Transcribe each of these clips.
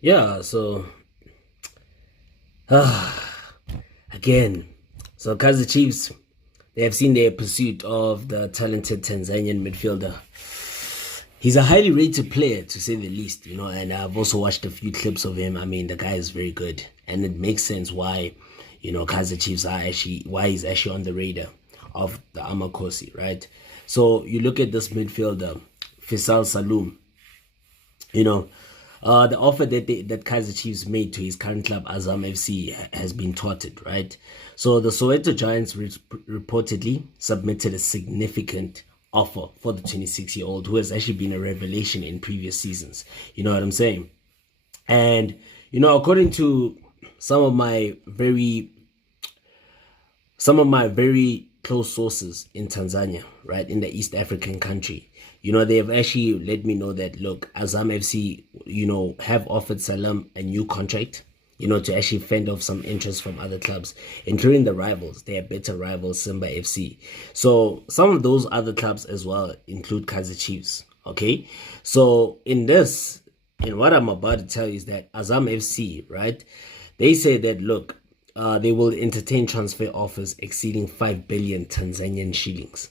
Yeah, so again, so Kaizer Chiefs, they have seen their pursuit of the talented Tanzanian midfielder. He's a highly rated player, to say the least, and I've also watched a few clips of him. I mean, the guy is very good, and it makes sense why, Kaizer Chiefs why he's actually on the radar of the Amakosi, right? So you look at this midfielder, Feisal Salum, you know, the offer that Kaizer Chiefs made to his current club, Azam FC, has been thwarted, right? So the Soweto Giants reportedly submitted a significant offer for the 26-year-old who has actually been a revelation in previous seasons. You know what I'm saying? And, according to some of my very close sources in Tanzania, right, in the East African country, they have actually let me know that, look, Azam FC, have offered Salam a new contract, to actually fend off some interest from other clubs, including the rivals. They are better rivals, Simba FC. So some of those other clubs as well include Kaizer Chiefs. Okay. So in what I'm about to tell you is that Azam FC, right, they say that, look, they will entertain transfer offers exceeding 5 billion Tanzanian shillings.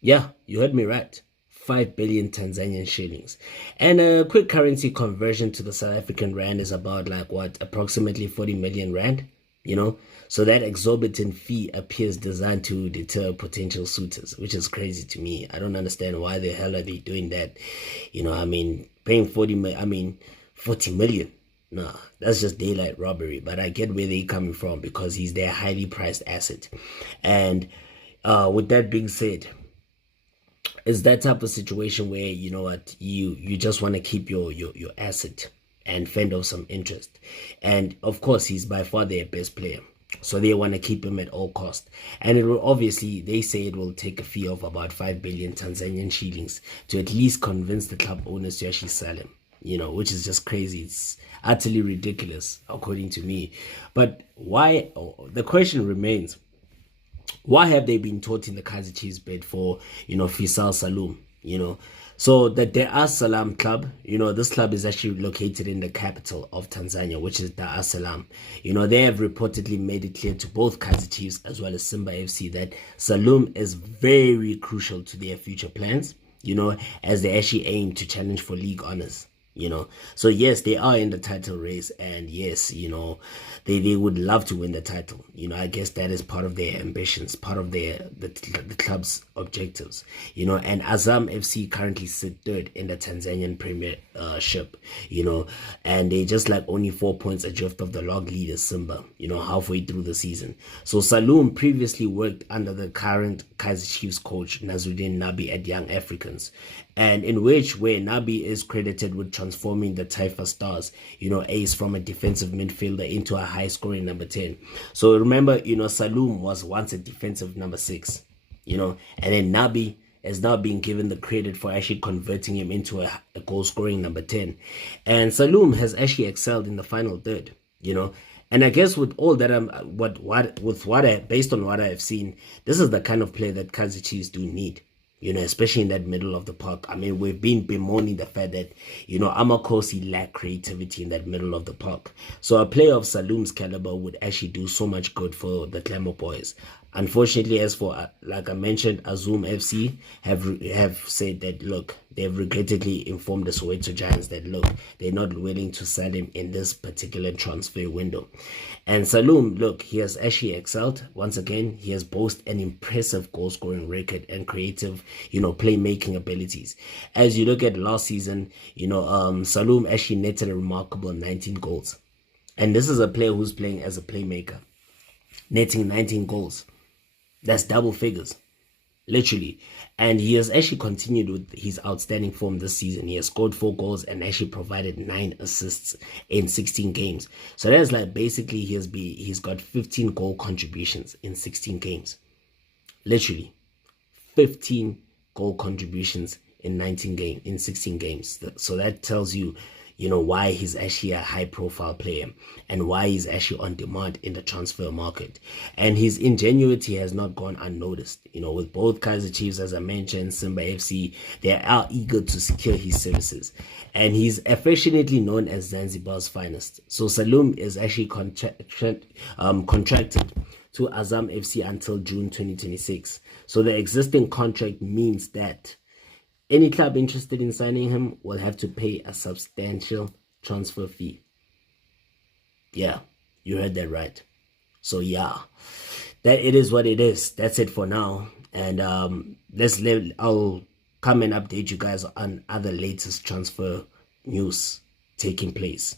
Yeah, you heard me right. 5 billion Tanzanian shillings. And a quick currency conversion to the South African rand is about like what, approximately 40 million rand, you know? So that exorbitant fee appears designed to deter potential suitors, which is crazy to me. I don't understand why the hell are they doing that. I mean, paying 40 million. No, that's just daylight robbery. But I get where they're coming from because he's their highly priced asset. And with that being said, it's that type of situation where you know what you just want to keep your asset and fend off some interest. And of course, he's by far their best player. So they want to keep him at all cost. And it will obviously, they say it will take a fee of about 5 billion Tanzanian shillings to at least convince the club owners to actually sell him, which is just crazy. It's utterly ridiculous, according to me. But why? The question remains, why have they been taught in the Kaizer Chiefs bid for, Feisal Salum, So the Dar es Salaam club, this club is actually located in the capital of Tanzania, which is Dar es Salaam. They have reportedly made it clear to both Kaizer Chiefs as well as Simba FC that Salum is very crucial to their future plans, as they actually aim to challenge for league honors. So yes, they are in the title race, and yes, they would love to win the title. I guess that is part of their ambitions, part of the club's objectives. And Azam FC currently sit third in the Tanzanian Premiership. And they just like only 4 points adrift of the log leader Simba, halfway through the season. So Salum previously worked under the current Kaizer Chiefs coach Nazruddin Nabi at Young Africans, and in which where Nabi is credited with transforming the Taifa Stars, ace from a defensive midfielder into a high-scoring number 10. So remember, Salum was once a defensive number 6, and then Nabi is now being given the credit for actually converting him into a goal-scoring number 10. And Salum has actually excelled in the final third, And I guess with all that, based on what I have seen, this is the kind of player that Kaizer Chiefs do need, especially in that middle of the park. I mean, we've been bemoaning the fact that, Amakosi lack creativity in that middle of the park. So a player of Salum's caliber would actually do so much good for the Glamour Boys. Unfortunately, as for, like I mentioned, Azam FC have said that, look, they've regrettably informed the Soweto Giants that, look, they're not willing to sell him in this particular transfer window. And Salum, look, he has actually excelled. Once again, he has boasted an impressive goal-scoring record and creative, playmaking abilities. As you look at last season, Salum actually netted a remarkable 19 goals. And this is a player who's playing as a playmaker, netting 19 goals. That's double figures, literally. And he has actually continued with his outstanding form this season. He has scored 4 goals and actually provided 9 assists in 16 games. So that's like basically he's got 15 goal contributions in 16 games. Literally, 15 goal contributions in 16 games. So that tells you, you know, why he's actually a high profile player and why he's actually on demand in the transfer market. And his ingenuity has not gone unnoticed. You know, with both Kaizer Chiefs, as I mentioned, Simba FC, they are eager to secure his services. And he's affectionately known as Zanzibar's finest. So Salum is actually contracted to Azam FC until June 2026. So the existing contract means that any club interested in signing him will have to pay a substantial transfer fee. Yeah, you heard that right. So yeah, that it is what it is. That's it for now. And I'll come and update you guys on other latest transfer news taking place.